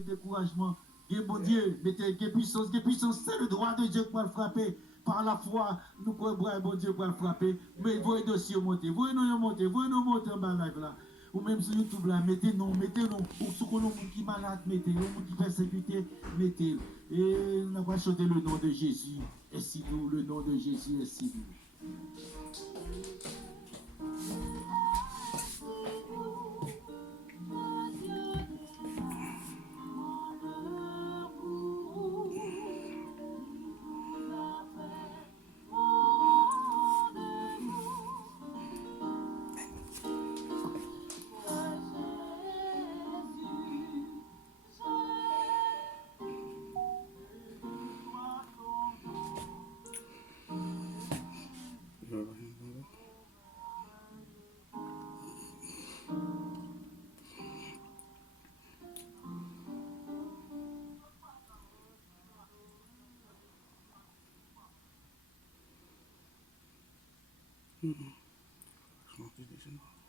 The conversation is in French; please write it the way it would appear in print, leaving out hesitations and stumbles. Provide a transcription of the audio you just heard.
découragement. Et bon Dieu, mettez puissance, c'est le droit de Dieu qui va le frapper. Par la foi, nous croyons, bon Dieu, pour le frapper. Mais voyez dossier monter, voyez nous monter en bas là. Ou même sur YouTube là, mettez-nous. Ou sur le monde qui est malade, mettez, le monde qui est persécuté, mettez. Et nous allons chanter le nom de Jésus. Et si nous, le nom de Jésus est si nous. Je m'en